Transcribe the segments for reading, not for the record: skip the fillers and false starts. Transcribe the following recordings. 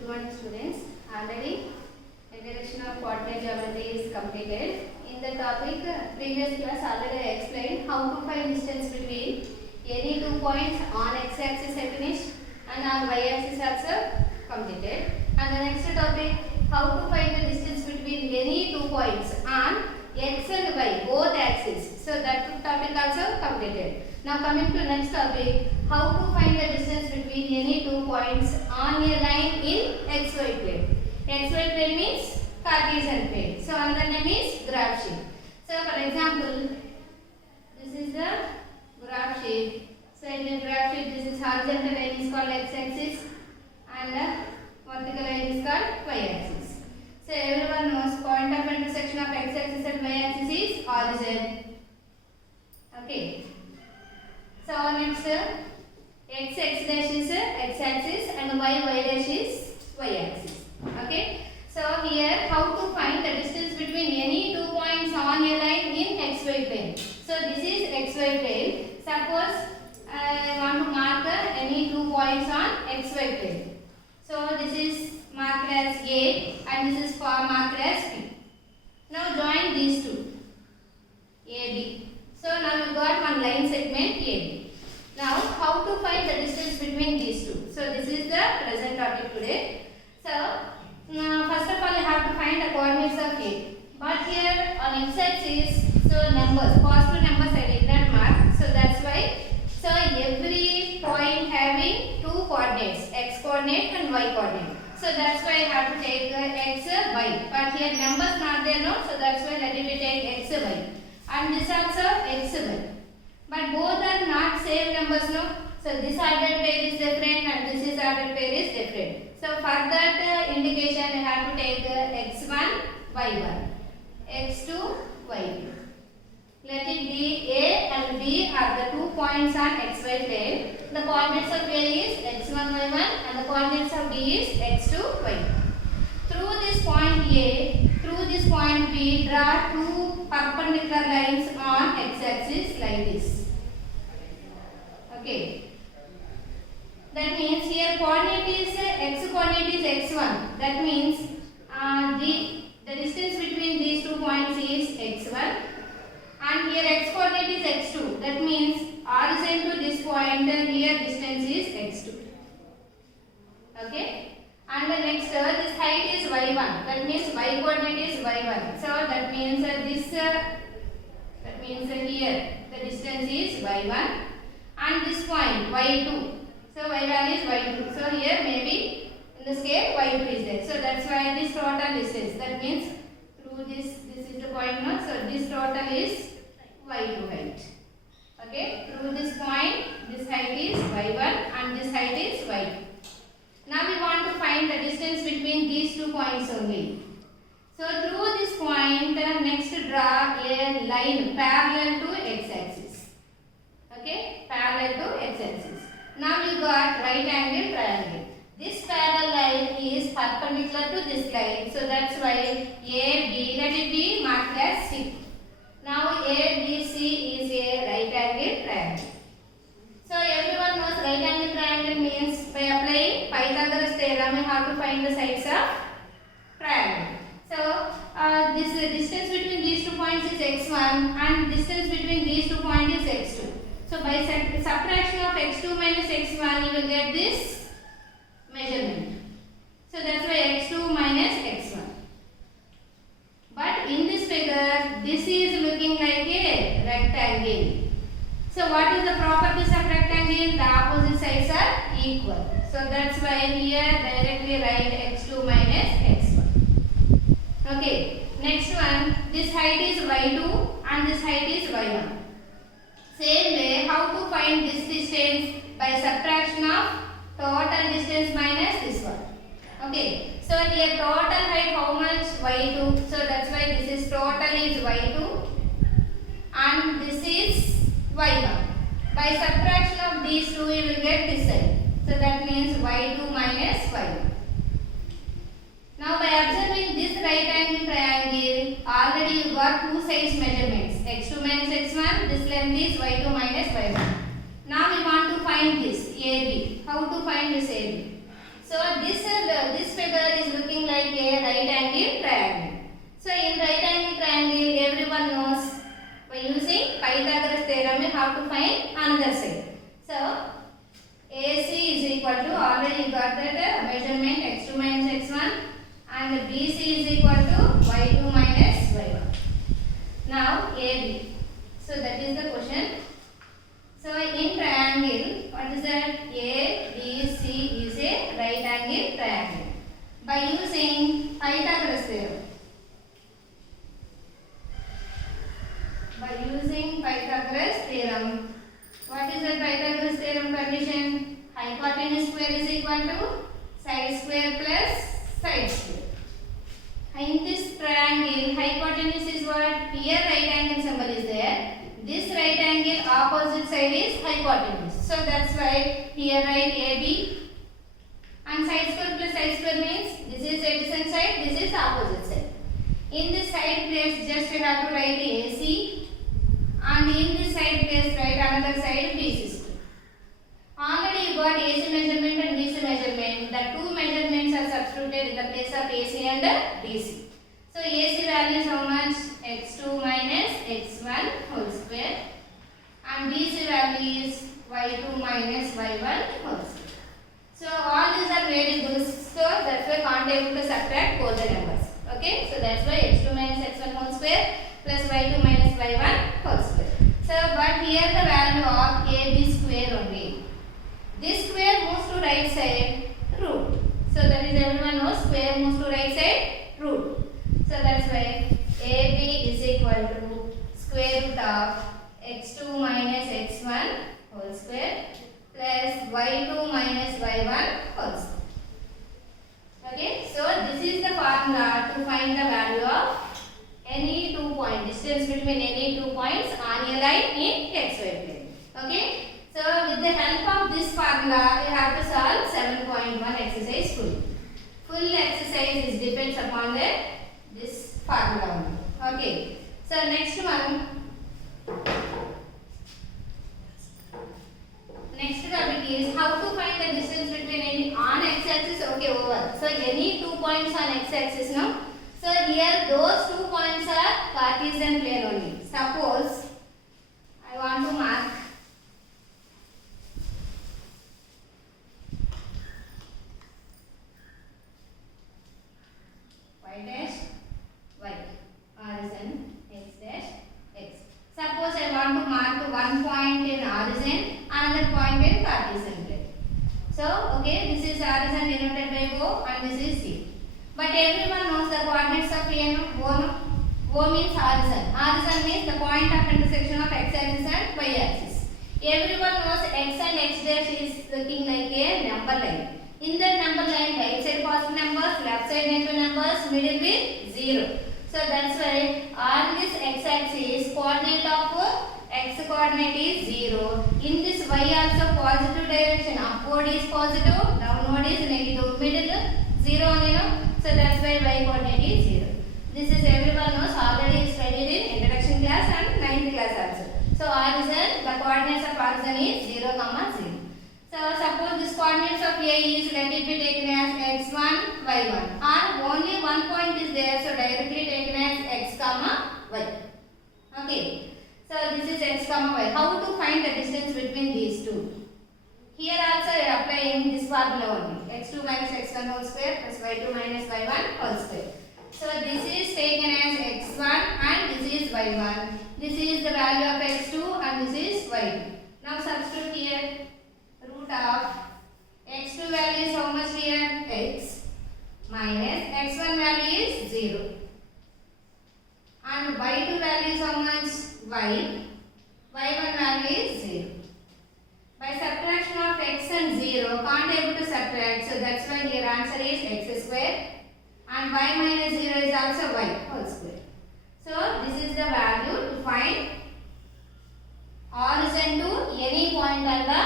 Good morning students. Already introduction of coordinate geometry is completed. In the topic previous class already I explained how to find distance between any 2 points on x-axis I finished and on y-axis also completed. And the next topic how to find the distance between any 2 points on x and y both axes. So that topic also completed. Now coming to next topic, how to find the distance between any 2 points on a line in xy plane. XY plane means Cartesian plane. So another name is graph sheet. So for example, this is the graph sheet. So in the graph sheet, this is horizontal line is called x-axis and the vertical line is called y-axis. So everyone knows point of intersection of x-axis and y-axis is origin. Okay. So next x dash is x-axis and y dash is y-axis. Okay. So here how to find the distance between any 2 points on a line in xy plane. So this is xy plane. Suppose I want to mark any 2 points on xy plane. So this is marked as A and this is marked as B. Now join these two, AB. So now you got one line segment AB. Now how to find the distance between these two? So this is the present topic today. So first of all you have to find the coordinates of A. But here on x-axis, so numbers, positive numbers I did not mark. So that's why. So every point having two coordinates, x coordinate and y coordinate. So that's why I have to take x, y. But here numbers not there, no. So that's why let me take x, y. And this also x, y. But both are not same numbers, no. So this ordered pair is different and this is ordered pair is different. So for that indication I have to take x1, y1, x2, y2. Let it be A and B are the 2 points on xy plane. The coordinates of A is x1, y1 and the coordinates of B is x2, y2. Through this point A, through this point B, draw two perpendicular lines on x-axis like this. Okay. That means here coordinate is x coordinate is x1. That means the distance between these 2 points is x1. And here x coordinate is x2. That means origin to this point here distance is x2. Okay. And the next this height is y1. That means y coordinate is y1. So that means here the distance is y1. And this point y2. So y1 is y2. So here maybe in the scale y2 is there. So that's why this total distance. That means through this is the point now. So this total is y2 height. Okay. Through this point this height is y1 and this height is y2. Now we want to find the distance between these 2 points only. So through this point next draw a line parallel to x-axis. Okay, parallel to x-axis. Now you got right angle triangle. This parallel line is perpendicular to this line. So that's why AB, let it be marked as C. Now ABC is a right angle triangle. So everyone knows right angle triangle means by applying Pythagoras theorem we have to find the sides of triangle. So this distance between these 2 points is x1 and distance between these 2 points is x2. So by subtraction of x2 minus x1 you will get this measurement. So that's why x2 minus x1. But in this figure this is looking like a rectangle. So what is the properties of rectangle? The opposite sides are equal. So that's why here directly write x2 minus x1. Okay. Next one, this height is y2 and this height is y1. Same way, how to find this distance? By subtraction of total distance minus this one. Okay. So here total height how much? y2. So that's why this is total is y2 and this is y1. By subtraction of these two you will get this side. So that means y2 minus y1. Now by observing this right angle triangle, already you got two sides measurements, x2 minus x1, this length is y2 minus y1. Now we want to find this AB. How to find this AB? So this have to find another side. So AC is equal to, already you got that measurement x2 minus x1, and BC is equal to y2 minus y1. Now AB. So that is the question. So in triangle, what is that? ABC is a right angle triangle. By using Pythagoras theorem. By using Pythagoras theorem. What is the Pythagoras theorem condition? Hypotenuse square is equal to side square plus side square. In this triangle, hypotenuse is what? Here right angle symbol is there. This right angle opposite side is hypotenuse. So that's why here write AB. And side square plus side square means this is adjacent side, this is opposite side. In this side place just you have to write AC, and in this side place write another side BC square. Already you got AC measurement and BC measurement. The two measurements are substituted in the place of AC and BC. So AC value is how much? x2 minus x1 whole square, and BC value is y2 minus y1 whole square. So all these are variables, so that's why can't able to subtract both the numbers. Okay, so that's why x2 minus x1 whole square plus y2 minus y1 whole square. So but here the value of AB square only. This square moves to right side, root. So that is everyone knows square moves to right side, root. So that's why AB is equal to square root of x2 minus x1 whole square plus y2 minus y1 whole square. Okay, so this is the formula to find the value of any 2 point, distance between any 2 points on a line in xy plane. Okay, so with the help of this formula, you have to solve 7.1 exercise full. Full exercise is depends upon this formula only. Okay, so next one. Next topic is how to find the distance between any on x-axis. Okay, over. So any 2 points on x-axis now. So here those 2 points are Cartesian plane only. Suppose I want to mark y dash y, origin x dash x. Suppose I want to mark one point in origin, another point in Cartesian plane. So, okay, this is origin denoted by O and this is C. But everyone knows the coordinates of A and O. O means origin. Origin means the point of intersection of x-axis and y-axis. Everyone knows x and x dash is looking like a number line. In that number line, right side positive numbers, left side negative numbers, middle with 0. So that's why on this x-axis, coordinate of x coordinate is 0. In this y also positive direction, upward is positive, downward is negative, middle 0 only, no? So that's why y coordinate is 0. This is everyone knows, already studied in introduction class and 9th class also. So origin, the coordinates of origin is 0, 0. So suppose this coordinates of A is, let it be taken as x1, y1, or only one point is there, so directly taken as x, y. Okay. So this is x, y. How to find the distance between these two? Here also we are applying this formula only. x2 minus x1 whole square plus y2 minus y1 whole square. So this is taken as x1 and this is y1. This is the value of x2 and this is y2. Now substitute here. Root of x2 value is how much here? X minus x1 value is 0 and y2 value is how much? Y. Y1 value is 0. By subtraction of x and 0, can't able to subtract, so that's why your answer is x square and y minus 0 is also y whole square. So this is the value to find origin to any point on the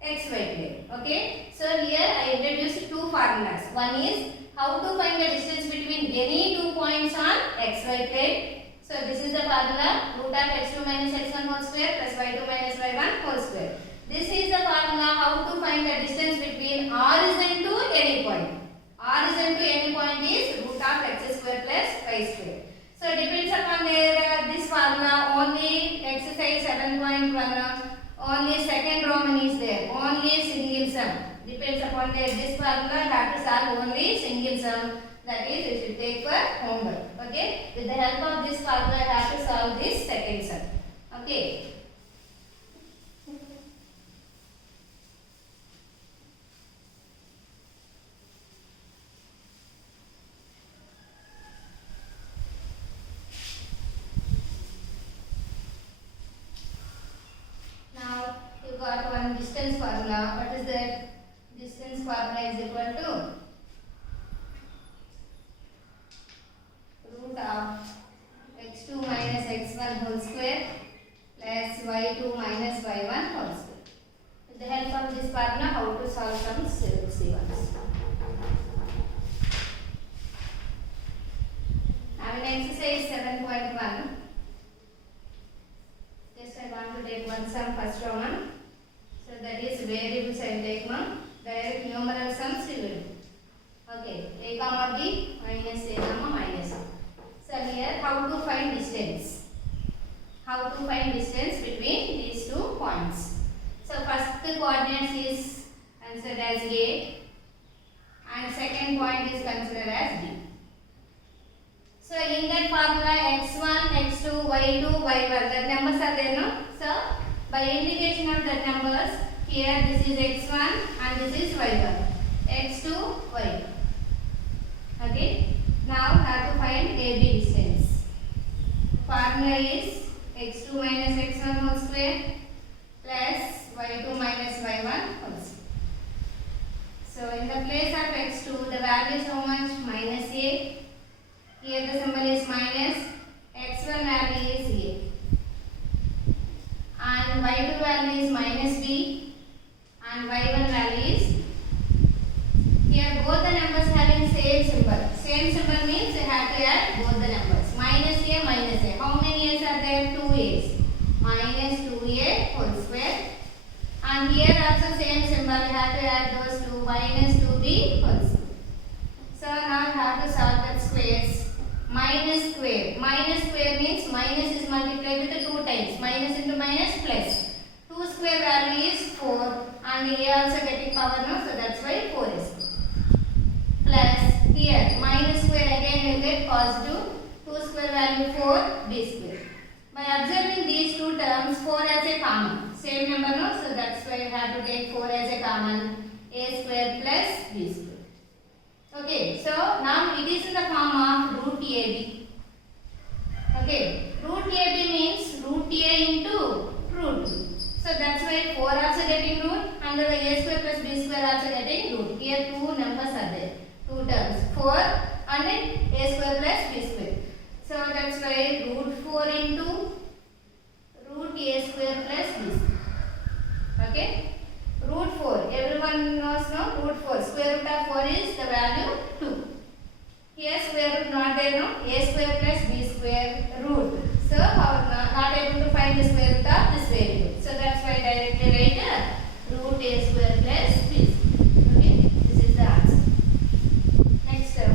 xy plane. Okay, so here I introduced two formulas. One is how to find the distance between any 2 points on xy plane. So this is the formula, root of x2 minus x1 whole square plus y2 minus y1 whole square. This is the formula how to find the distance between origin to any point. Origin to any point is root of x square plus y square. So depends upon this formula, only exercise 7.1 advantage. This formula you have to solve only single sum. That is, you should take for homework. Okay. With the help of this formula, you have to solve this second sum. Okay. Now you got one distance formula. What is that? Distance formula is equal to root of x2 minus x1 whole square plus y2 minus y1 whole square. With the help of this formula, how to solve sums? See once. Now in exercise 7.1, just I want to take one sum first Roman. So that is variables I will take one. Direct numeral sums we will do. Okay, a comma b minus a comma minus a. So here how to find distance? How to find distance between these 2 points? So first coordinates is considered as a and second point is considered as b. So in that formula x1, x2, y2, y1, that numbers are there, no? So by indication of that numbers, here this is x1 and this is y1, x2, y2. Okay. Now have to find AB distance. Formula is x2 minus x1 whole square plus y2 minus y1 whole square. So in the place of x2, the value is how much? Minus a. Here the symbol is minus. x1 value is a. And y2 value is minus b. And y1 value is. Here both the numbers having same symbol. Same symbol means you have to add both the numbers. Minus a, minus a. How many a's are there? 2 a's. Minus 2a whole square. And here also same symbol. You have to add those 2. Minus 2b whole square. So now you have to solve that squares. Minus square. Minus square means minus is multiplied with 2 times. Minus into minus plus. 2 square value is 4. And a also getting power now. So that's why 4 is. Plus here minus square again will get positive. 2 square value 4 b square. By observing these 2 terms, 4 as a common. Same number no, so that's why you have to take 4 as a common. A square plus b square. Okay, so now it is in the form of root AB. Okay, root AB means root A into root 2. So that's why 4 also getting root and the a square plus b square also getting root. Here 2 numbers are there. 2 terms 4 and then a square plus b square. So that's why root 4 into root a square plus b square. Okay. Root 4. Everyone knows no? Root 4. Square root of 4 is the value 2. Here square root not there no? A square plus b square root. So not able to find the square root of this variable. So that's why directly write root a square plus b square. Okay. This is the answer. Next term.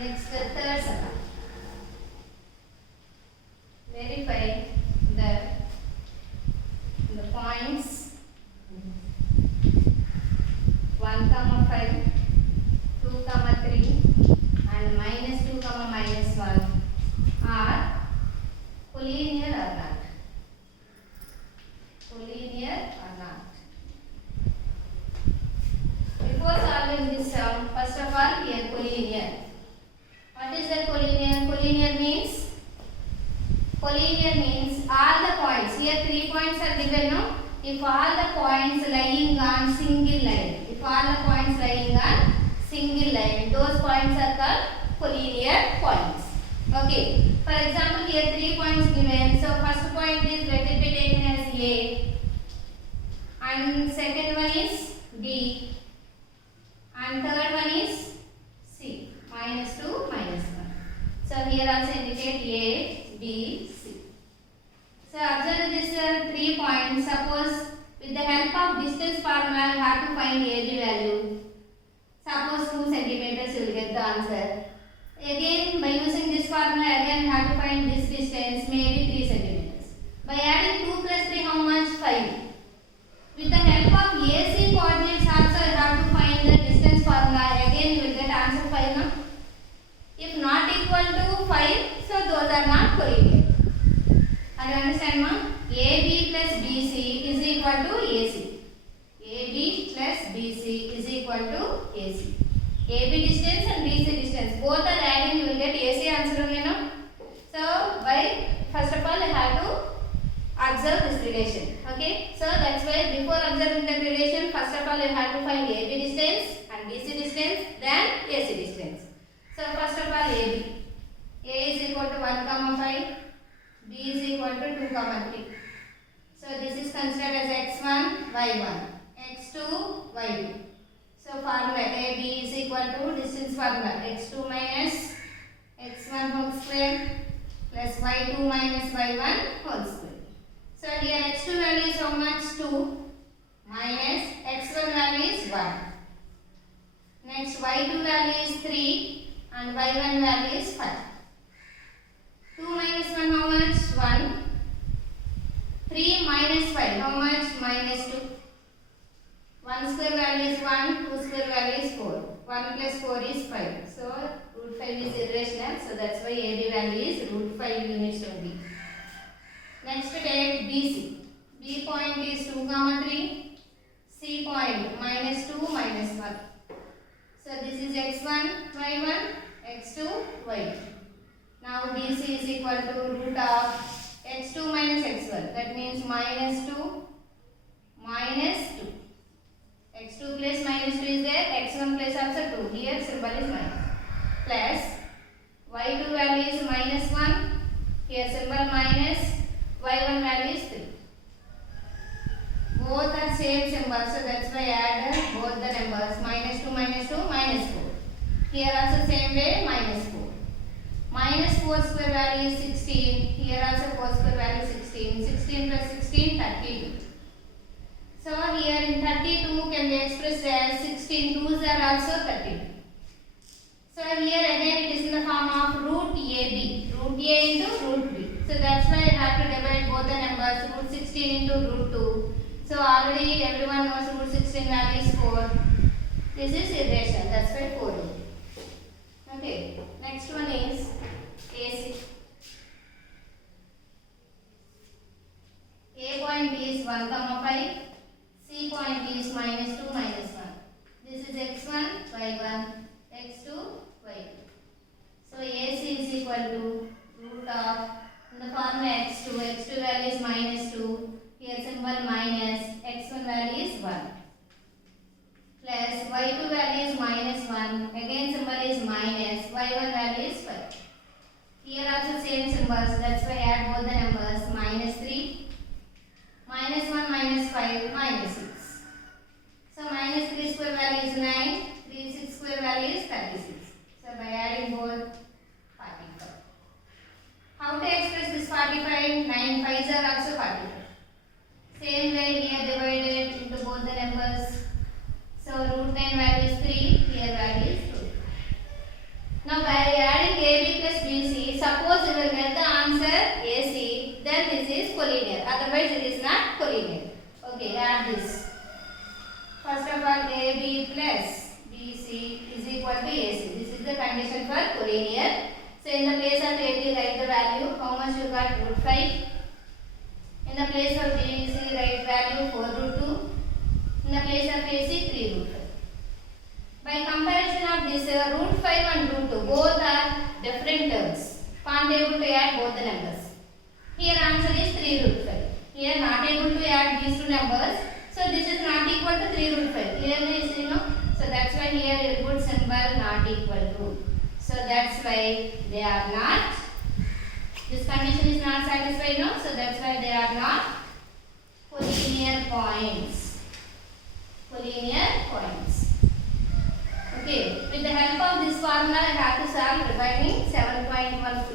Next third sum. Verify the points 1, 5, 2, 3 and minus 2, minus 1 are collinear or not. Collinear or not. Before solving this sum, first of all here collinear. What is that collinear? Collinear means all the points. Here 3 points are given. No? If all the points lying on single line. If all the points lying on single line. Those points are called collinear points. Okay. For example, here 3 points given. So first point is let it be taken as A. And second one is B. And third one is C. Minus 2, minus 1. So here also indicate A, B, C. So observe this 3 points. Suppose with the help of distance formula you have to find AB value. Suppose centimeters, you will get the answer. Again, by using this formula, again have to find this distance, maybe 3 centimeters. By adding 2 plus 3, how much? 5. With the help of AC coordinates also, you have to find the distance formula. Again, you will get answer 5 now. If not equal to 5, so those are not collinear. Are you understand, ma'am? AB plus BC is equal to AC. AB plus BC is equal to AC. AB distance and BC distance, both are adding, you will get AC answer only, no? So, first of all, you have to observe this relation. Okay? So, that's why before observing that relation, first of all, you have to find AB distance and BC distance, then AC distance. So, first of all, AB. A is equal to 1, 5. B is equal to 2, 3. So, this is considered as x1, y1, x2, y2. So, formula AB is equal to distance formula x2 minus x1 whole square plus y2 minus y1 whole square. So, here x2 value is how much? 2 minus x1 value is 1. Next, y2 value is 3 and y1 value is 5. 2 minus 1 how much? 1. 3 minus 5 how much? Minus 2. 1 square value is 1, 2 square value is 4. 1 plus 4 is 5. So, root 5 is irrational. So, that's why AB value is root 5 units only. Next, take BC. B point is 2, 3. C point minus 2, minus 1. So, this is x1, y1, x2, y2. Now, BC is equal to root of x2 minus x1. That means minus 2, minus 2. x2 plus minus 2 is there, x1 plus also 2. Here symbol is minus. Plus y2 value is minus 1. Here symbol minus. Y1 value is 3. Both are same symbols, so that's why I add both the numbers. Minus 2, minus 2, minus 4. Here also same way, minus 4. Minus 4 square value is 16. Here also 4 square value is 16. 16 plus 16, 32. So here in 32 can be expressed as 16 2s are also 32. So here again it is in the form of root AB. Root A into root B. So that's why I have to divide both the numbers. Root 16 into root 2. So already everyone knows root 16 value is 4. This is irrational. That's why 4. Okay. Next one is AC. A point B is 1, 5. C point is minus 2, minus 1. This is x1, y1, x2, y2. So AC is equal to root of, in the formula x2, x2 value is minus 2. Here symbol minus, x1 value is 1. Plus y2 value is minus 1. Again symbol is minus, y1 value is 5. Here also same symbols, that's why I add both the numbers. Minus 3, minus 1, minus 5, minus 6. So minus 3 square value is 9, 3 6 square value is 36. So by adding both, 45. How to express this 45? 9 5s are also 45. Same way here divided into both the numbers. So root 9 value is 3, here value is 2. Now by adding AB plus BC, suppose you will get the answer AC, then this is collinear. Otherwise it is not collinear. Okay, add this. First of all, AB plus BC is equal to AC. This is the condition for collinear. So in the place of AB, write the value. How much you got? Root 5. In the place of BC, write value 4 root 2. In the place of AC, 3 root 5. By comparison of this root 5 and root 2, both are different terms. Can't able to add both the numbers. Here answer is 3 root 5. Here not able to add these two numbers. So this is not equal to 3 root 5. Clearly is, you know. So that's why here you put symbol not equal to. So that's why they are not. This condition is not satisfied, no. So that's why they are not collinear points. Collinear points. Okay. With the help of this formula, I have to solve remaining 7.1